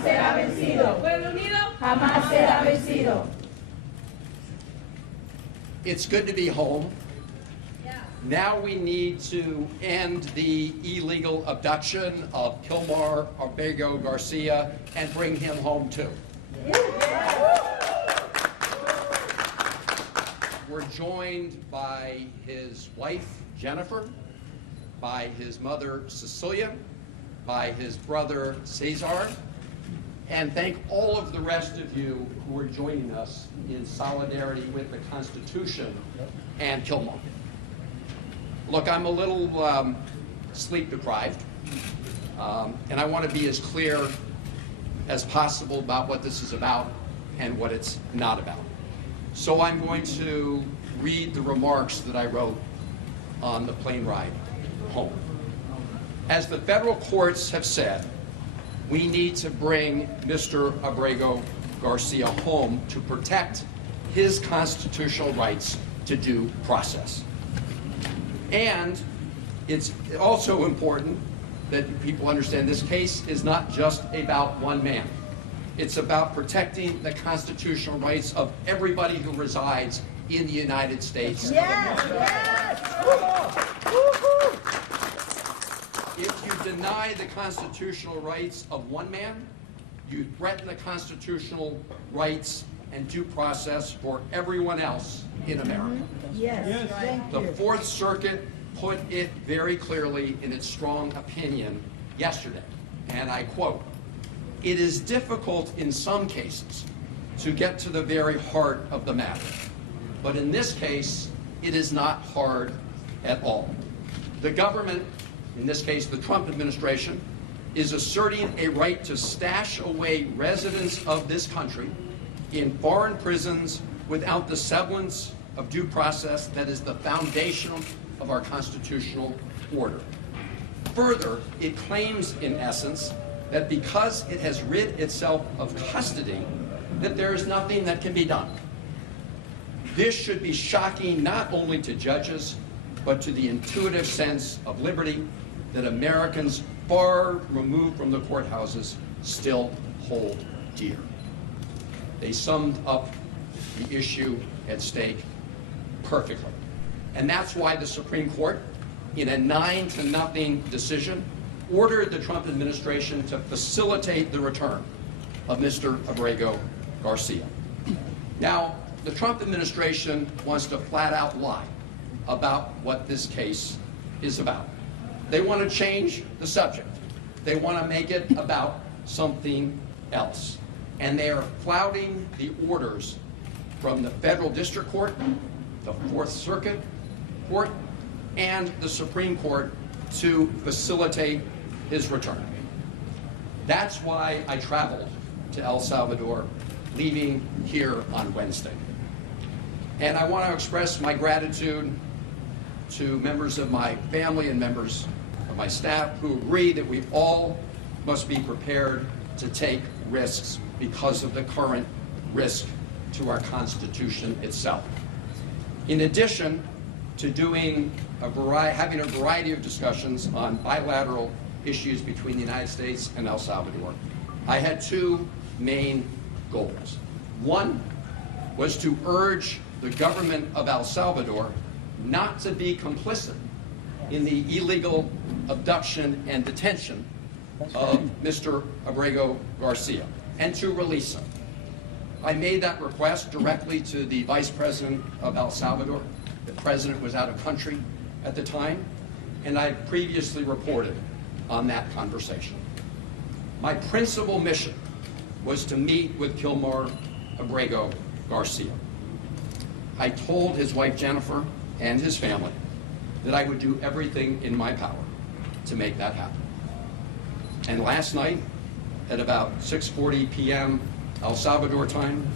jamás será vencido. Pueblo unido, Jamás será vencido. It's good to be home. Now we need to end the illegal abduction of Kilmar Abrego Garcia and bring him home too. We're joined by his wife, Jennifer, by his mother, Cecilia, by his brother, Cesar, and thank all of the rest of you who are joining us in solidarity with the Constitution and Kilmar. Look, I'm a little sleep deprived, and I want to be as clear as possible about what this is about and what it's not about. So I'm going to read the remarks that I wrote on the plane ride home. As the federal courts have said, we need to bring Mr. Abrego Garcia home to protect his constitutional rights to due process. And it's also important that people understand this case is not just about one man. It's about protecting the constitutional rights of everybody who resides in the United States. Yes, yes. If you deny the constitutional rights of one man, you threaten the constitutional rights and due process for everyone else in America. Yes, thank The you. Fourth Circuit put it very clearly in its strong opinion yesterday, and I quote, "It is difficult in some cases to get to the very heart of the matter, but in this case, it is not hard at all. The government, in this case the Trump administration, is asserting a right to stash away residents of this country in foreign prisons without the semblance of due process that is the foundation of our constitutional order. Further, it claims, in essence, that because it has rid itself of custody, that there is nothing that can be done. This should be shocking not only to judges, but to the intuitive sense of liberty that Americans far removed from the courthouses still hold dear." They summed up the issue at stake perfectly. And that's why the Supreme Court, in a 9-0 decision, ordered the Trump administration to facilitate the return of Mr. Abrego Garcia. Now, the Trump administration wants to flat out lie about what this case is about. They want to change the subject. They want to make it about something else. And they are flouting the orders from the Federal District Court, the Fourth Circuit Court, and the Supreme Court to facilitate his return. That's why I traveled to El Salvador, leaving here on Wednesday. And I want to express my gratitude to members of my family and members of my staff who agree that we all must be prepared to take risks because of the current risk to our Constitution itself. In addition to having a variety of discussions on bilateral issues between the United States and El Salvador, I had two main goals. One was to urge the government of El Salvador not to be complicit in the illegal abduction and detention of Mr. Abrego Garcia, and to release him. I made that request directly to the Vice President of El Salvador. The President was out of country at the time, and I previously reported on that conversation. My principal mission was to meet with Kilmar Abrego Garcia. I told his wife Jennifer and his family that I would do everything in my power to make that happen. And last night, at about 6:40 p.m. El Salvador time,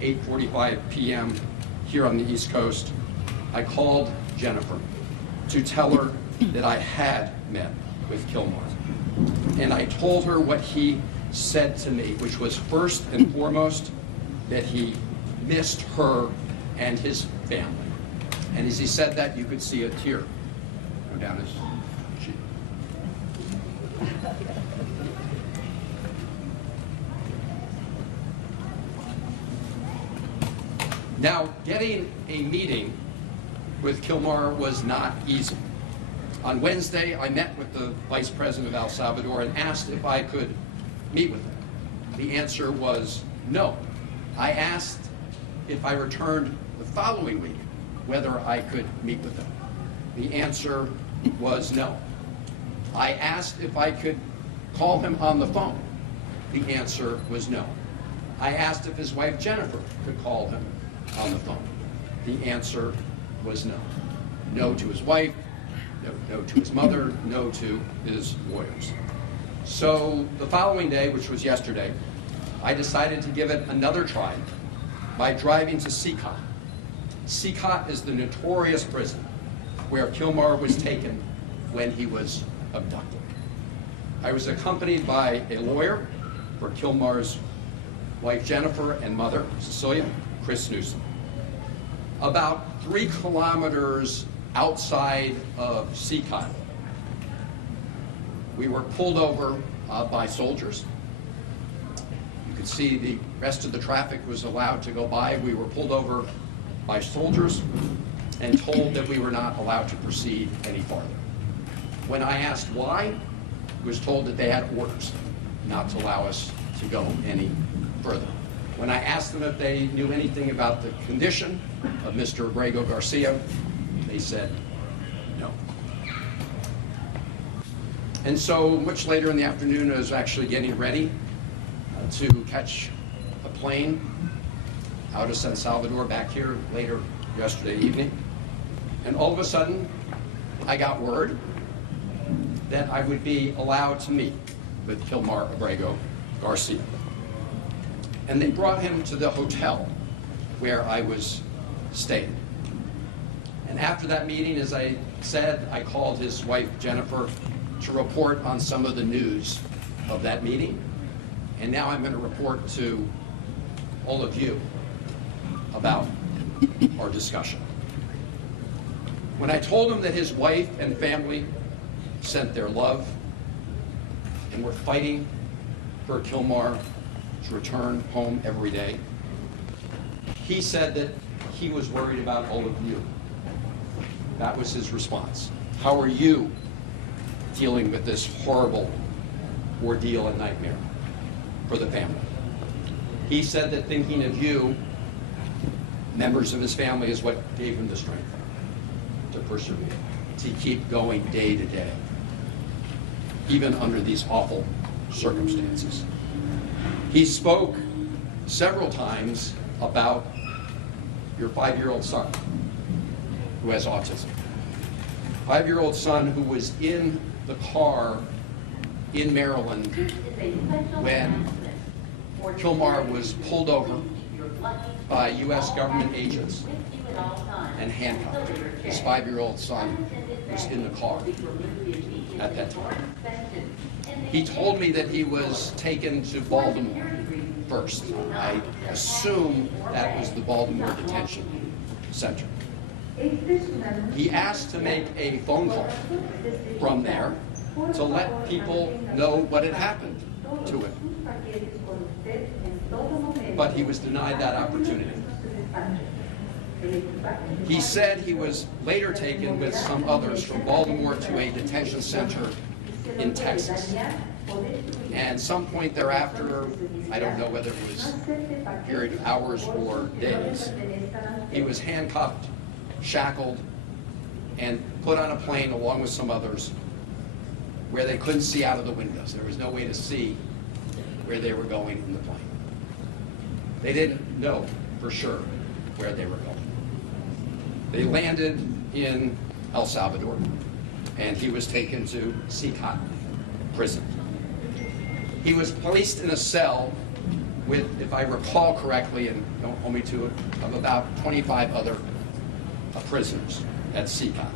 8:45 p.m. here on the East Coast, I called Jennifer to tell her that I had met with Kilmar. And I told her what he said to me, which was first and foremost that he missed her and his family. And as he said that, you could see a tear go down his cheek. Now, getting a meeting with Kilmar was not easy. On Wednesday, I met with the Vice President of El Salvador and asked if I could meet with him. The answer was no. I asked if I returned the following week whether I could meet with him. The answer was no. I asked if I could call him on the phone. The answer was no. I asked if his wife Jennifer could call him on the phone. The answer was no. No to his wife, no to his mother, no to his lawyers. So the following day, which was yesterday, I decided to give it another try by driving to Sikot. Sikot is the notorious prison where Kilmar was taken when he was abducted. I was accompanied by a lawyer for Kilmar's wife Jennifer and mother Cecilia, Chris Newsom. About 3 kilometers outside of Sikot, we were pulled over by soldiers. You could see the rest of the traffic was allowed to go by. We were pulled over by soldiers and told that we were not allowed to proceed any farther. When I asked why, I was told that they had orders not to allow us to go any further. When I asked them if they knew anything about the condition of Mr. Abrego Garcia, they said no. And so much later in the afternoon, I was actually getting ready to catch a plane out of San Salvador back here later yesterday evening. And all of a sudden, I got word that I would be allowed to meet with Kilmar Abrego Garcia. And they brought him to the hotel where I was staying. And after that meeting, as I said, I called his wife, Jennifer, to report on some of the news of that meeting. And now I'm going to report to all of you about our discussion. When I told him that his wife and family sent their love and were fighting for Kilmar to return home every day, he said that he was worried about all of you. That was his response. How are you dealing with this horrible ordeal and nightmare for the family? He said that thinking of you, members of his family, is what gave him the strength to persevere, to keep going day to day, even under these awful circumstances. He spoke several times about your 5-year-old son who has autism. 5-year-old son who was in the car in Maryland when Kilmar was pulled over by U.S. government agents and handcuffed. His 5-year-old son was in the car at that time. He told me that he was taken to Baltimore first. I assume that was the Baltimore Detention Center. He asked to make a phone call from there to let people know what had happened to him. But he was denied that opportunity. He said he was later taken with some others from Baltimore to a detention center in Texas. And some point thereafter, I don't know whether it was a period of hours or days, he was handcuffed, shackled, and put on a plane along with some others where they couldn't see out of the windows. There was no way to see where they were going in the plane. They didn't know for sure where they were going. They landed in El Salvador, and he was taken to Sikot prison. He was placed in a cell with, if I recall correctly, and don't hold me to it, of about 25 other prisoners at Sikot.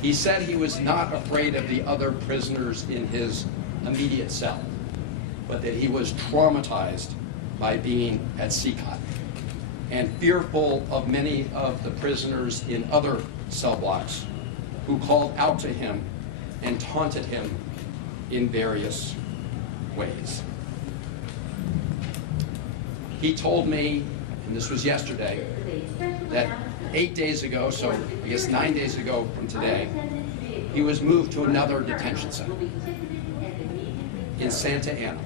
He said he was not afraid of the other prisoners in his immediate cell, but that he was traumatized by being at Sikot and fearful of many of the prisoners in other cell blocks who called out to him and taunted him in various ways. He told me and this was yesterday, that 8 days ago, so I guess 9 days ago from today, he was moved to another detention center in Santa Ana,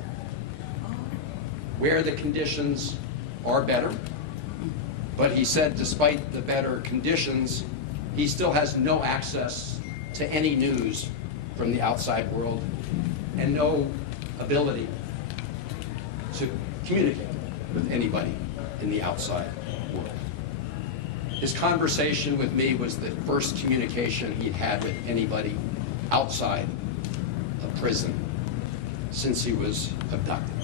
where the conditions are better. But he said despite the better conditions, he still has no access to any news from the outside world and no ability to communicate with anybody in the outside world. His conversation with me was the first communication he'd had with anybody outside of prison since he was abducted.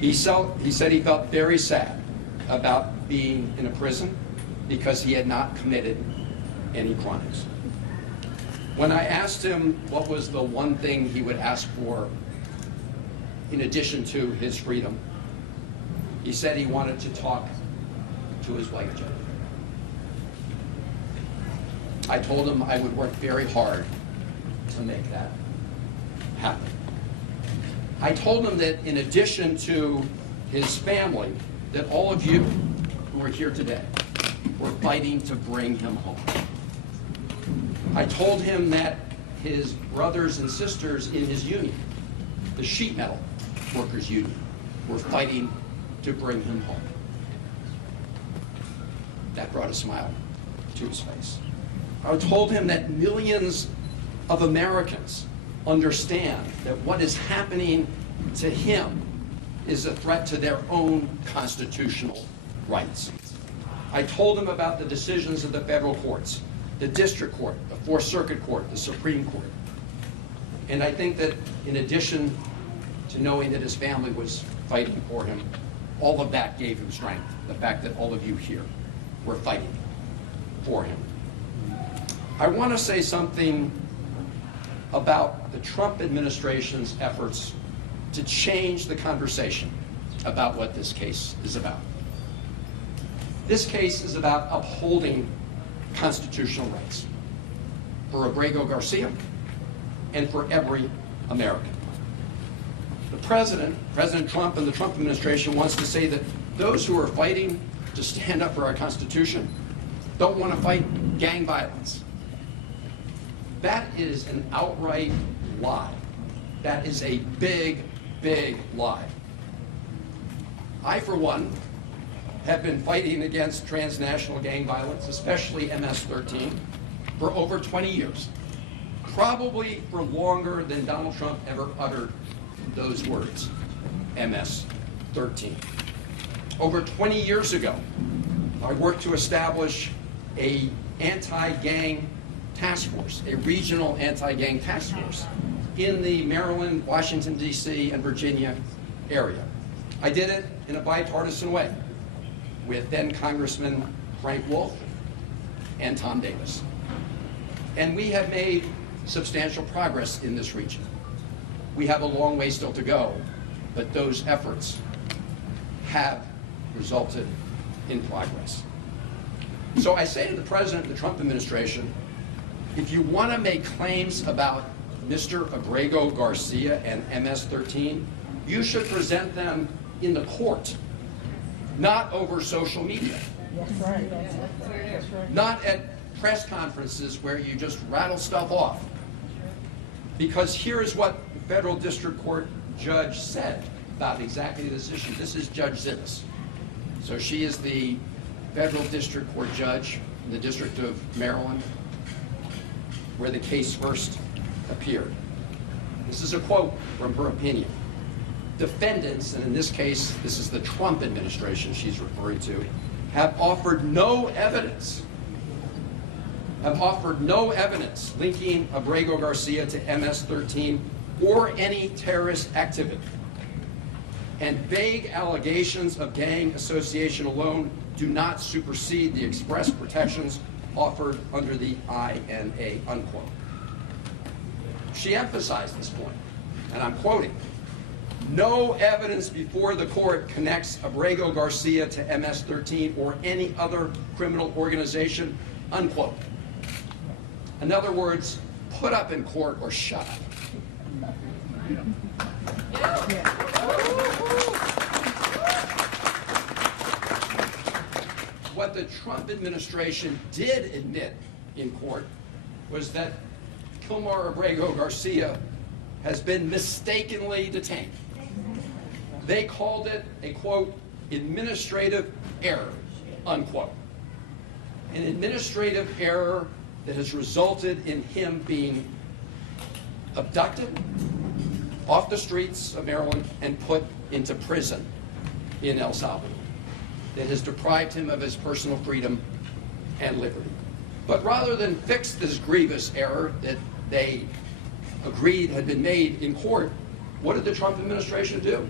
He said he felt very sad about being in a prison because he had not committed any crimes. When I asked him what was the one thing he would ask for in addition to his freedom, he said he wanted to talk to his wife, Jennifer. I told him I would work very hard to make that happen. I told him that in addition to his family, that all of you who are here today were fighting to bring him home. I told him that his brothers and sisters in his union, the sheet metal workers union, were fighting to bring him home. That brought a smile to his face. I told him that millions of Americans understand that what is happening to him is a threat to their own constitutional rights. I told him about the decisions of the federal courts, the district court, the Fourth Circuit Court, the Supreme Court. And I think that in addition to knowing that his family was fighting for him, all of that gave him strength. The fact that all of you here were fighting for him. I want to say something about the Trump administration's efforts to change the conversation about what this case is about. This case is about upholding constitutional rights for Abrego Garcia and for every American. The President Trump and the Trump administration wants to say that those who are fighting to stand up for our Constitution don't want to fight gang violence. That is an outright lie. That is a big, big lie. I, for one, have been fighting against transnational gang violence, especially MS-13, for over 20 years. Probably for longer than Donald Trump ever uttered those words, MS-13. Over 20 years ago, I worked to establish an anti-gang task force, a regional anti-gang task force in the Maryland, Washington, D.C., and Virginia area. I did it in a bipartisan way with then Congressman Frank Wolf and Tom Davis. And we have made substantial progress in this region. We have a long way still to go, but those efforts have resulted in progress. So I say to the President and the Trump administration, if you want to make claims about Mr. Abrego Garcia and MS-13, you should present them in the court, not over social media. That's right. That's right. Not at press conferences where you just rattle stuff off. Because here is what the federal district court judge said about exactly this issue. This is Judge Zivas. So she is the federal district court judge in the District of Maryland, where the case first appeared. This is a quote from her opinion. Defendants, and in this case, this is the Trump administration she's referring to, have offered no evidence linking Abrego Garcia to MS-13 or any terrorist activity. And vague allegations of gang association alone do not supersede the express protections offered under the INA, unquote. She emphasized this point, and I'm quoting, "No evidence before the court connects Abrego Garcia to MS-13 or any other criminal organization," unquote. In other words, put up in court or shut up. what the Trump administration did admit in court was that Kilmar Abrego Garcia has been mistakenly detained. They called it a, quote, administrative error, unquote. An administrative error that has resulted in him being abducted off the streets of Maryland and put into prison in El Salvador. That has deprived him of his personal freedom and liberty. But rather than fix this grievous error that they agreed had been made in court, what did the Trump administration do?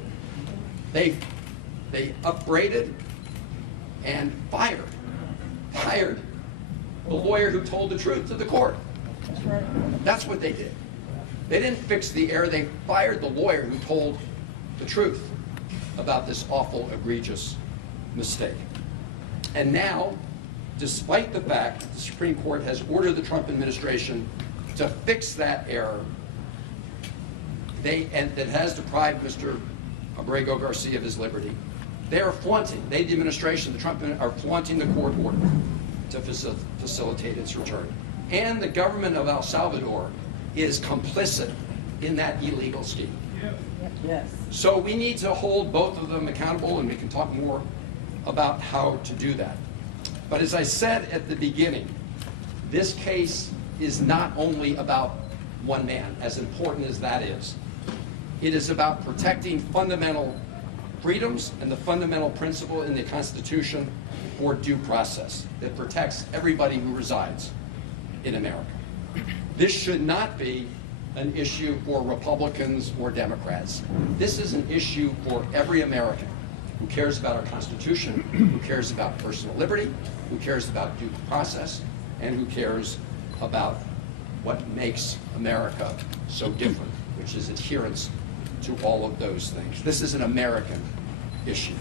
They upbraided and fired the lawyer who told the truth to the court. That's right. That's what they did. They didn't fix the error, they fired the lawyer who told the truth about this awful, egregious mistake. And now, despite the fact that the Supreme Court has ordered the Trump administration to fix that error, and that has deprived Mr. Abrego Garcia of his liberty, they are flaunting, the administration, the Trump are flaunting the court order to facilitate its return. And the government of El Salvador is complicit in that illegal scheme. Yes. So we need to hold both of them accountable, and we can talk more about how to do that. But as I said at the beginning, this case is not only about one man, as important as that is. It is about protecting fundamental freedoms and the fundamental principle in the Constitution for due process that protects everybody who resides in America. This should not be an issue for Republicans or Democrats. This is an issue for every American who cares about our Constitution, who cares about personal liberty, who cares about due process, and who cares about what makes America so different, which is adherence to all of those things. This is an American issue.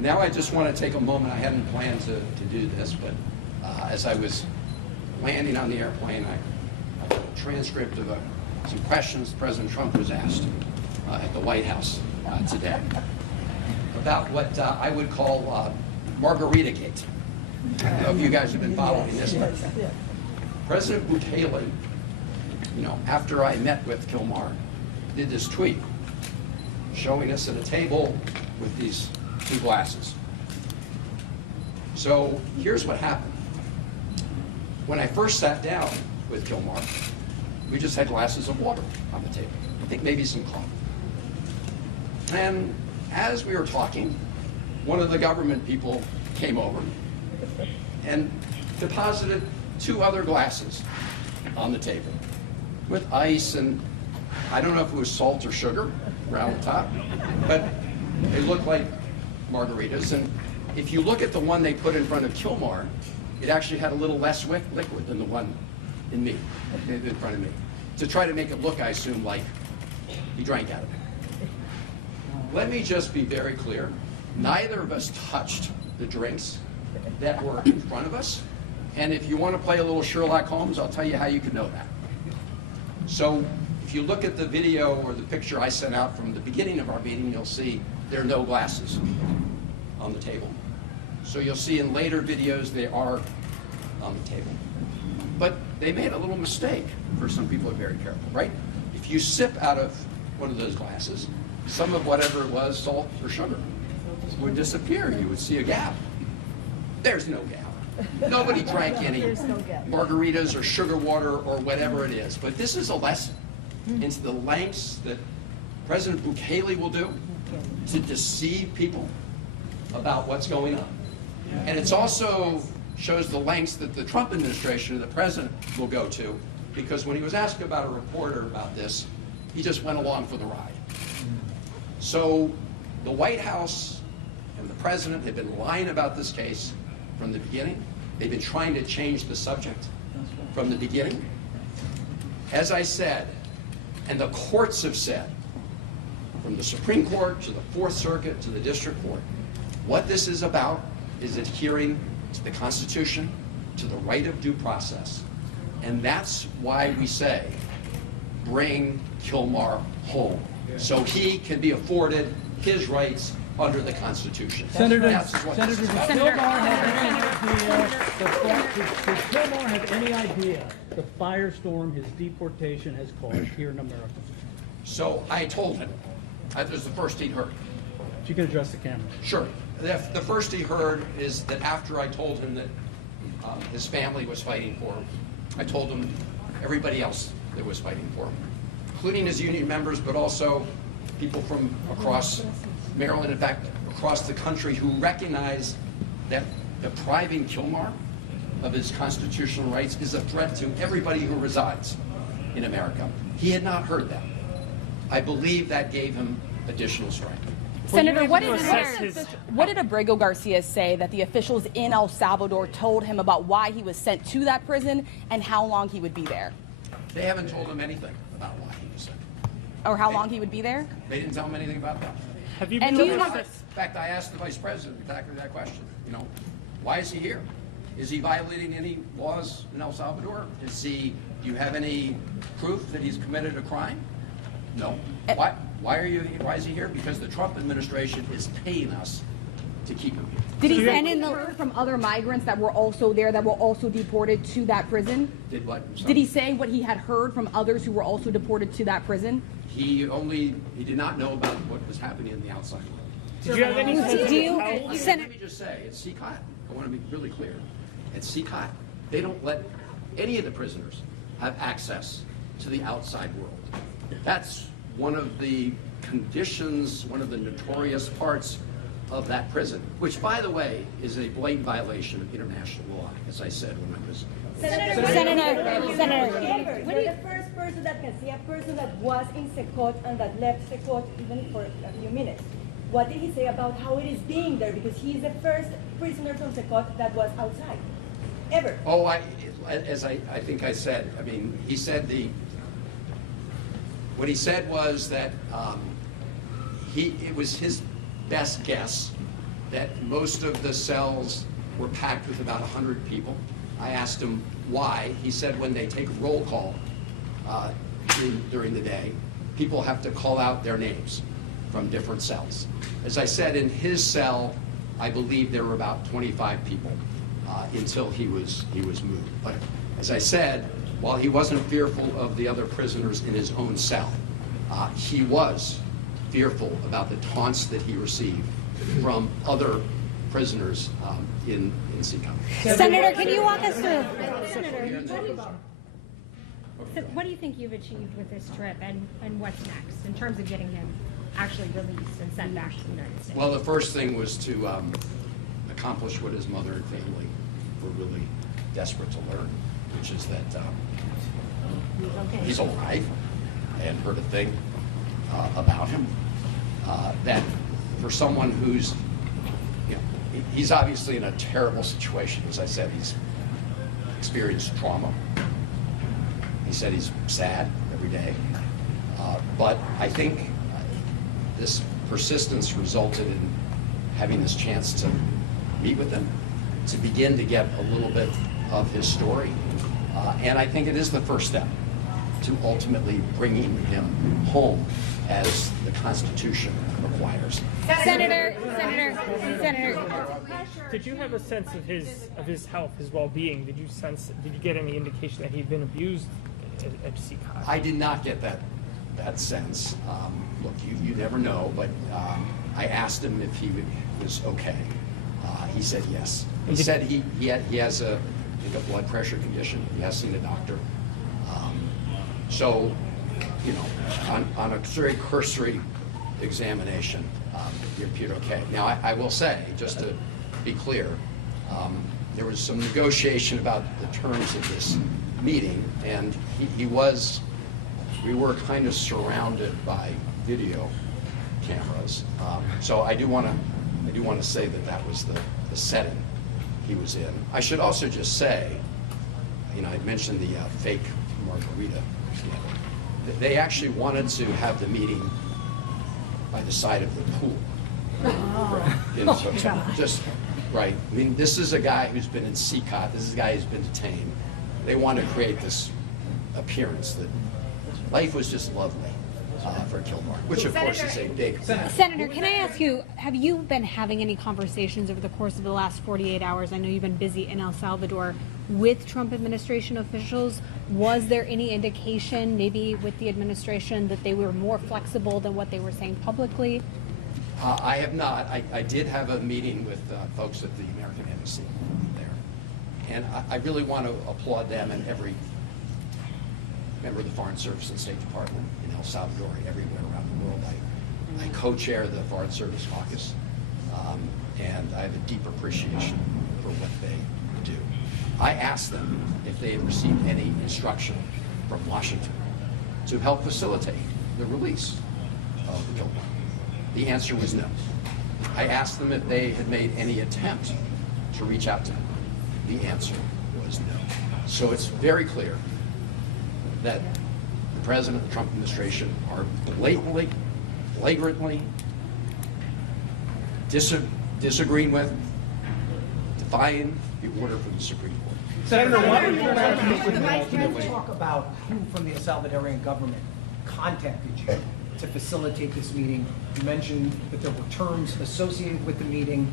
Now I just want to take a moment, I hadn't planned to do this, but as I was landing on the airplane, I got a transcript of some questions President Trump was asked at the White House today about what I would call Margarita-gate. I don't know if you guys have been following this. Yes. President Bukele, after I met with Kilmar, did this tweet showing us at a table with these two glasses. So here's what happened. When I first sat down with Kilmar, we just had glasses of water on the table. I think maybe some coffee. And as we were talking, one of the government people came over and deposited two other glasses on the table with ice, and I don't know if it was salt or sugar around the top, but they looked like margaritas. And if you look at the one they put in front of Kilmar, it actually had a little less liquid than the one in front of me. To try to make it look, I assume, like he drank out of it. Let me just be very clear. Neither of us touched the drinks that were in front of us. And if you want to play a little Sherlock Holmes, I'll tell you how you can know that. So if you look at the video or the picture I sent out from the beginning of our meeting, you'll see there are no glasses on the table. So you'll see in later videos they are on the table. But they made a little mistake. For some people are very careful, right? If you sip out of one of those glasses, some of whatever it was, salt or sugar, would disappear. You would see a gap. There's no gap. Nobody drank any margaritas or sugar water or whatever it is. But this is a lesson into the lengths that President Bukele will do to deceive people about what's going on. And it's also shows the lengths that the Trump administration and the president will go to, because when he was asked about a reporter about this, he just went along for the ride. So the White House and the president have been lying about this case from the beginning. They've been trying to change the subject from the beginning. As I said, and the courts have said, from the Supreme Court to the Fourth Circuit to the District Court, what this is about is adhering to the Constitution, to the right of due process. And that's why we say, bring Kilmar home, so he can be afforded his rights under the Constitution. Senator, That's what this Senator, is does about. Kilmar have any idea the firestorm his deportation has caused here in America? So I told him, that was the first he'd heard. If you can address the camera. Sure. The first he heard is that after I told him that his family was fighting for him, I told him everybody else that was fighting for him, including his union members, but also people from across Maryland, in fact, across the country, who recognize that depriving Kilmar of his constitutional rights is a threat to everybody who resides in America. He had not heard that. I believe that gave him additional strength. Senator, what did Abrego Garcia say that the officials in El Salvador told him about why he was sent to that prison and how long he would be there? They haven't told him anything about why he was sent. Or how long he would be there? They didn't tell him anything about that. Have you And been do you to have In fact, I asked the vice president exactly that question. You know, why is he here? Is he violating any laws in El Salvador? Do you have any proof that he's committed a crime? No. Why is he here? Because the Trump administration is paying us to keep him here. Did he send in word from other migrants that were also there, that were also deported to that prison? Did what? Did he say what he had heard from others who were also deported to that prison? He did not know about what was happening in the outside world. Did you have any sense of how? Let me just say, it's CCOT. I want to be really clear. It's CCOT. They don't let any of the prisoners have access to the outside world. That's one of the conditions, one of the notorious parts of that prison, which, by the way, is a blatant violation of international law, as I said when I was. Senator. You're the first person that can see a person that was in Secot and that left Secot even for a few minutes. What did he say about how it is being there? Because he is the first prisoner from Secot that was outside, ever. Oh, as I think I said, I mean, he said what he said was that it was his best guess that most of the cells were packed with about 100 people. I asked him why. He said when they take roll call during the day, people have to call out their names from different cells. As I said, in his cell, I believe there were about 25 people until he was moved. But as I said, while he wasn't fearful of the other prisoners in his own cell, he was fearful about the taunts that he received from other prisoners in Seacom. Senator, can you walk us through? What do you think you've achieved with this trip, and what's next in terms of getting him actually released and sent back to the United States? Well, the first thing was to accomplish what his mother and family were really desperate to learn, which is that he's alive. I hadn't heard a thing about him. That for someone who's, he's obviously in a terrible situation. As I said, he's experienced trauma. He said he's sad every day. But I think this persistence resulted in having this chance to meet with him, to begin to get a little bit of his story. And I think it is the first step to ultimately bringing him home as the Constitution requires. Senator. Did you have a sense of his health, his well-being? Did you get any indication that he'd been abused at CCOT? I did not get that sense. Look, you never know, but I asked him if he was okay. He said yes. He said he has a blood pressure condition. He has seen a doctor. So, on a very cursory examination, he appeared okay. Now, I will say, just to be clear, there was some negotiation about the terms of this meeting, and we were kind of surrounded by video cameras. So I do want to say that was the setting he was in. I should also just say, I mentioned the fake margarita scandal. They actually wanted to have the meeting by the side of the pool. Just right. I mean, this is a guy who's been in CCOT. This is a guy who's been detained. They want to create this appearance that life was just lovely for Kilmar, which of course is a big. Senator, can I ask you, have you been having any conversations over the course of the last 48 hours? I know you've been busy in El Salvador with Trump administration officials. Was there any indication, maybe with the administration, that they were more flexible than what they were saying publicly? I have not. I did have a meeting with folks at the American Embassy there. And I really want to applaud them and every member of the Foreign Service and State Department in El Salvador, everywhere around the world. I co-chair the Foreign Service Caucus, and I have a deep appreciation for what they do. I asked them if they had received any instruction from Washington to help facilitate the release of Kilmar. The answer was no. I asked them if they had made any attempt to reach out to him. The answer was no. So it's very clear that the President and the Trump administration are flagrantly disagreeing with, defying the order from the Supreme Court. Senator, why don't you talk about who from the Salvadorian government contacted you to facilitate this meeting? You mentioned that there were terms associated with the meeting.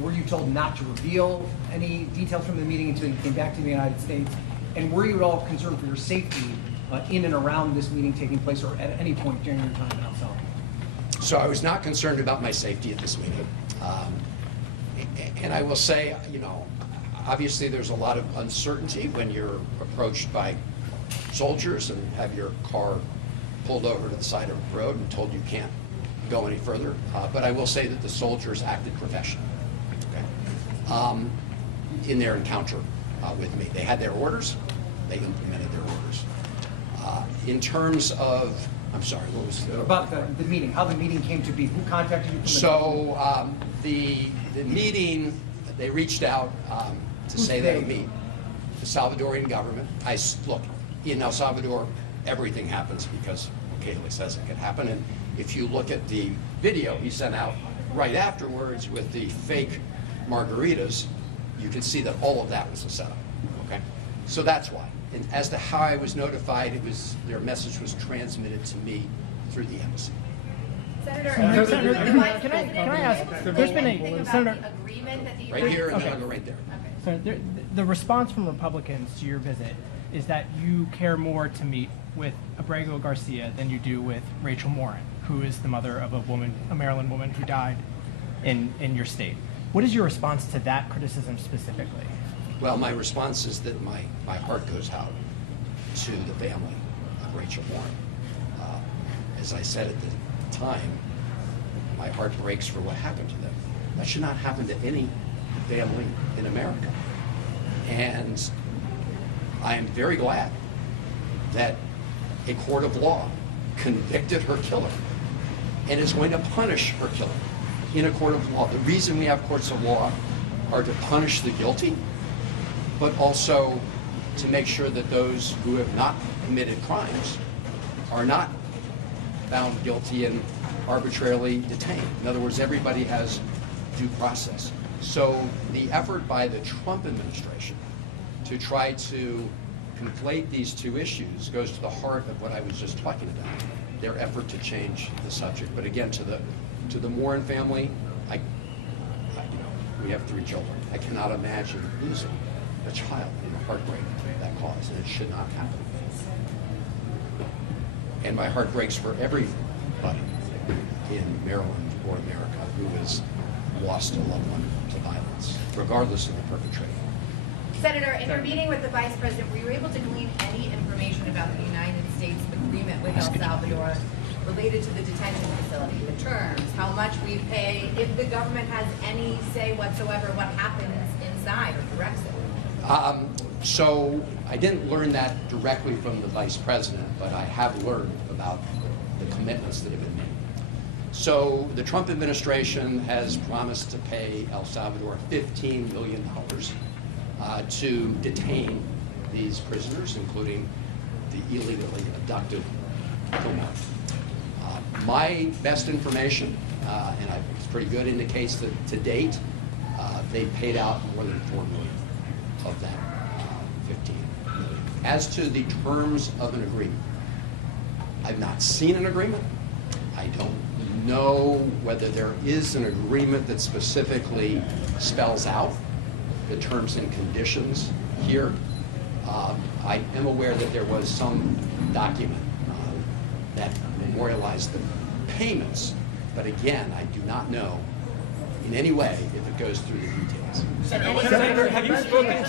Were you told not to reveal any details from the meeting until you came back to the United States? And were you at all concerned for your safety in and around this meeting taking place, or at any point during your time in El Salvador? So I was not concerned about my safety at this meeting. And I will say, obviously there's a lot of uncertainty when you're approached by soldiers and have your car pulled over to the side of the road and told you can't go any further. But I will say that the soldiers acted professionally, okay? In their encounter with me. They had their orders, they implemented their orders. In terms of, I'm sorry, what was about the meeting, how the meeting came to be, who contacted you from the So the meeting, they reached out to say they would meet the Salvadorian government. Look, in El Salvador, everything happens because Kaylee says it can happen. And if you look at the video he sent out right afterwards with the fake margaritas, you can see that all of that was a setup, okay? So that's why. And as to how I was notified, their message was transmitted to me through the embassy. Senator, can I ask? There's been a Senator agreement that the Right here, and then I'll go right there. So the response from Republicans to your visit is that you care more to meet with Abrego Garcia than you do with Rachel Warren, who is the mother of a Maryland woman who died in your state. What is your response to that criticism specifically? Well, my response is that my heart goes out to the family of Rachel Warren. As I said at the time, my heart breaks for what happened to them. That should not happen to any family in America. And I am very glad that a court of law convicted her killer and is going to punish her killer in a court of law. The reason we have courts of law are to punish the guilty, but also to make sure that those who have not committed crimes are not found guilty and arbitrarily detained. In other words, everybody has due process. So the effort by the Trump administration to try to conflate these two issues goes to the heart of what I was just talking about, their effort to change the subject. But again, to the Warren family, we have 3 children. I cannot imagine losing a child in the heartbreak that caused, and it should not happen. And my heart breaks for everybody in Maryland or America who has lost a loved one to violence, regardless of the perpetrator. Senator, in your meeting with the Vice President, were you able to glean any information about the United States agreement with El Salvador related to the detention facility, the terms, how much we pay, if the government has any say whatsoever what happens inside or directs it? So I didn't learn that directly from the Vice President, but I have learned about the commitments that have been made. So the Trump administration has promised to pay El Salvador $15 million to detain these prisoners, including the illegally abducted Kilmar. My best information, and I think it's pretty good, indicates that to date, they've paid out more than $4 million of that $15 million. As to the terms of an agreement, I've not seen an agreement. I don't know whether there is an agreement that specifically spells out the terms and conditions here. I am aware that there was some document that memorialized the payments, but again, I do not know in any way if it goes through the details. Senator, have you spoken to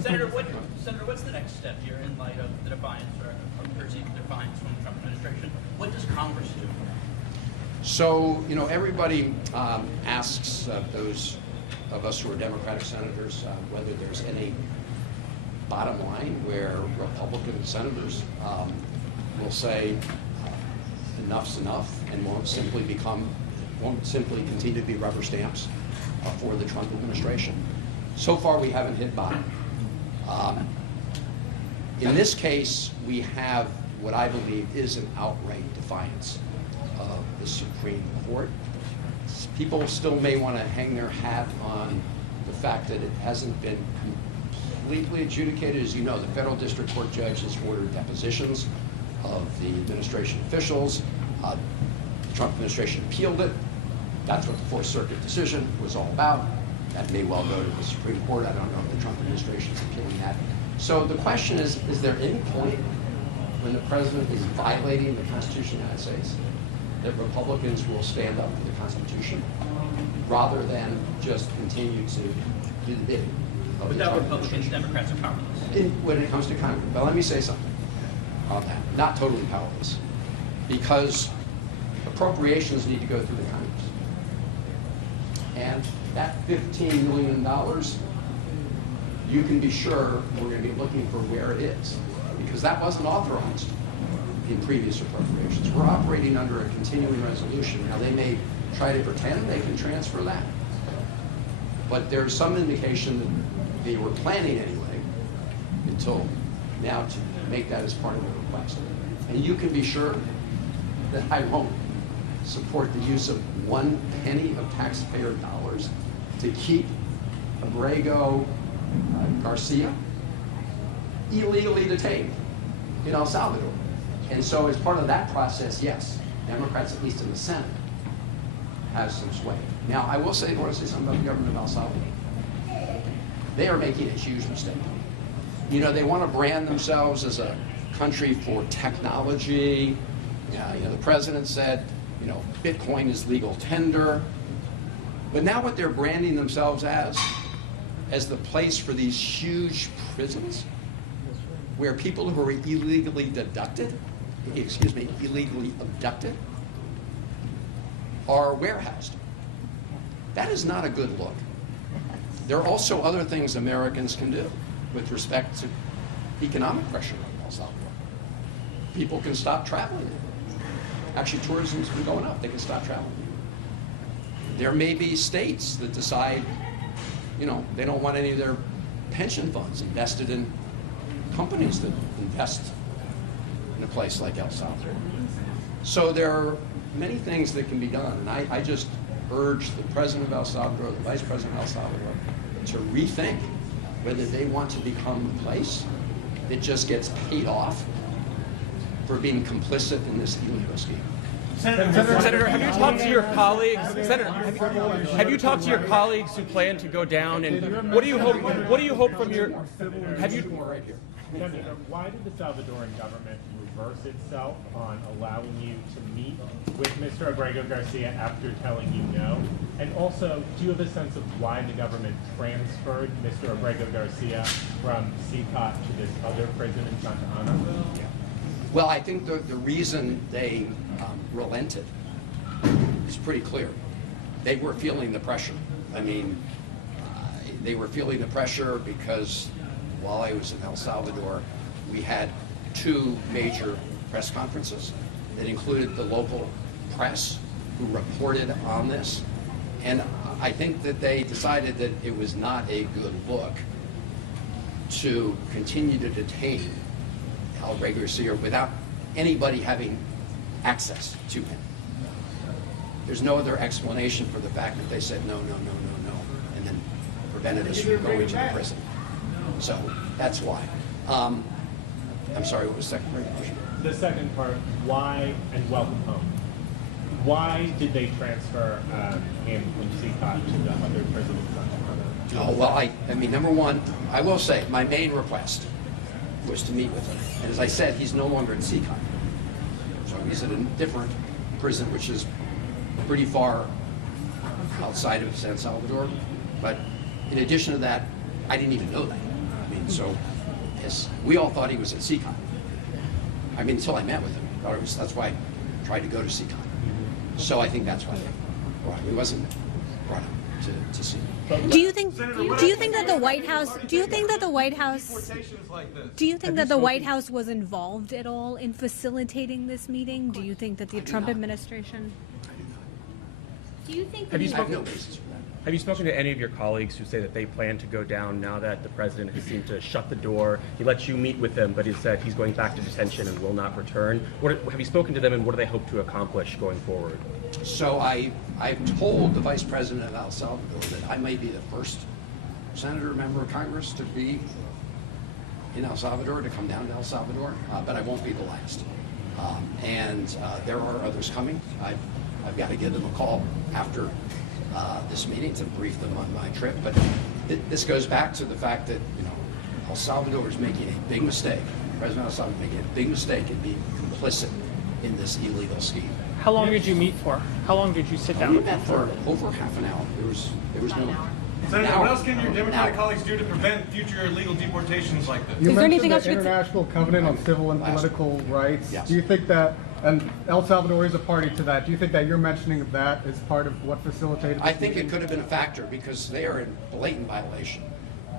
Senator, what's the next step here in light of the defiance or perceived defiance from the Trump administration? What does Congress do? So, you know, everybody asks those of us who are Democratic senators whether there's any bottom line where Republican senators will say enough's enough and won't simply continue to be rubber stamps for the Trump administration. So far, we haven't hit bottom. In this case, we have what I believe is an outright defiance of the Supreme Court. People still may want to hang their hat on the fact that it hasn't been completely adjudicated. As you know, the federal district court judge has ordered depositions of the administration officials. The Trump administration appealed it. That's what the Fourth Circuit decision was all about. That may well go to the Supreme Court. I don't know if the Trump administration is appealing that. So the question is there any point when the president is violating the Constitution of the United States that Republicans will stand up for the Constitution rather than just continue to do the bidding? Without Republicans, Democrats are powerless. When it comes to Congress. But let me say something on that. Not totally powerless. Because appropriations need to go through the Congress. And that $15 million, you can be sure we're going to be looking for where it is. Because that wasn't authorized in previous appropriations. We're operating under a continuing resolution. Now, they may try to pretend they can transfer that. But there's some indication that they were planning anyway, until now, to make that as part of the request. And you can be sure that I won't support the use of 1 penny of taxpayer dollars to keep Abrego Garcia illegally detained in El Salvador. And so as part of that process, yes, Democrats, at least in the Senate, have some sway. Now, I want to say something about the government of El Salvador. They are making a huge mistake. You know, they want to brand themselves as a country for technology. Yeah, you know, the president said, you know, Bitcoin is legal tender. But now what they're branding themselves as the place for these huge prisons where people who are illegally abducted are warehoused. That is not a good look. There are also other things Americans can do with respect to economic pressure on El Salvador. People can stop traveling. Actually, tourism's been going up. They can stop traveling. There may be states that decide, you know, they don't want any of their pension funds invested in companies that invest in a place like El Salvador. So there are many things that can be done, and I just urge the president of El Salvador, the vice president of El Salvador, to rethink whether they want to become a place that just gets paid off for being complicit in this illegal scheme. Senator, have you talked to your colleagues? Senator, have you talked to your colleagues who plan to go down? And what do you hope? What do you hope from your? Have you? Right here. Senator, why did the Salvadoran government reverse itself on allowing you to meet with Mr. Abrego Garcia after telling you no? And also, do you have a sense of why the government transferred Mr. Abrego Garcia from CCOT to this other prison in Santa Ana? Well, I think the reason they relented is pretty clear. They were feeling the pressure. I mean, they were feeling the pressure because while I was in El Salvador, we had 2 major press conferences that included the local press who reported on this. And I think that they decided that it was not a good look to continue to detain Abrego Garcia without anybody having access to him. There's no other explanation for the fact that they said no, and then prevented us from going to the prison. So that's why. I'm sorry, what was the second part of the question? The second part, why and welcome home. Why did they transfer him from CCOT to the other prison in Santa Ana? Oh, well, I mean, number one, I will say, my main request was to meet with him. And as I said, he's no longer in CCOT. So he's in a different prison, which is pretty far outside of San Salvador. But in addition to that, I didn't even know that. I mean, so yes, we all thought he was at CCOT. I mean, until I met with him. That's why I tried to go to CCOT. So I think that's why he wasn't brought up to see me. Do you think that the White House was involved at all in facilitating this meeting? Do you think that the Trump administration? Do you think Have you I have spoken? no basis for that. Have you spoken to any of your colleagues who say that they plan to go down now that the president has seemed to shut the door? He lets you meet with him, but he said he's going back to detention and will not return. Have you spoken to them, and what do they hope to accomplish going forward? So I've told the Vice President of El Salvador that I may be the first senator, member of Congress to be in El Salvador, to come down to El Salvador, but I won't be the last. There are others coming. I've got to give them a call after this meeting to brief them on my trip. But this goes back to the fact that, you know, El Salvador is making a big mistake. President El Salvador is making a big mistake in being complicit in this illegal scheme. How long did you meet for? How long did you sit down We with met him for over half an hour. There was no. Senator, what else can your Democratic colleagues do to prevent future illegal deportations like this? You Is there mentioned anything else the you could say? International Covenant on Civil and Political Rights. Yes. Do you think that, and El Salvador is a party to that, do you think that your mentioning of that is part of what facilitated this I think meeting? it could have been a factor because they are in blatant violation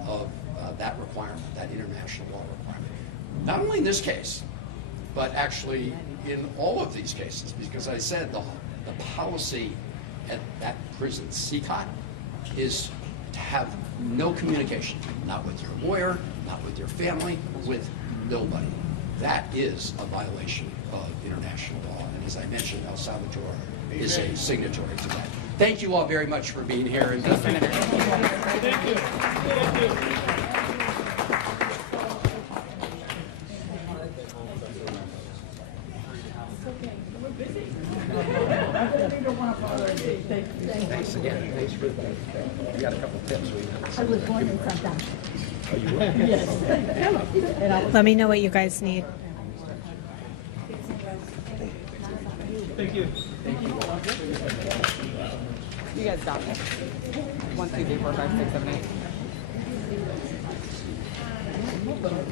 of that requirement, that international law requirement. Not only in this case, but actually in all of these cases, because I said the policy at that prison, CCOT, is to have no communication, not with your lawyer, not with your family, with nobody. That is a violation of international law. And as I mentioned, El Salvador is a signatory to that. Thank you all very much for being here. And Thank you. Thank you. thanks again. Thanks for that. You got a couple tips. I was wondering sometimes. Oh, you will? Yes. Let me know what you guys need. Thank you. You guys got it. 1, 2, 3, 4, 5, 6, 7, 8.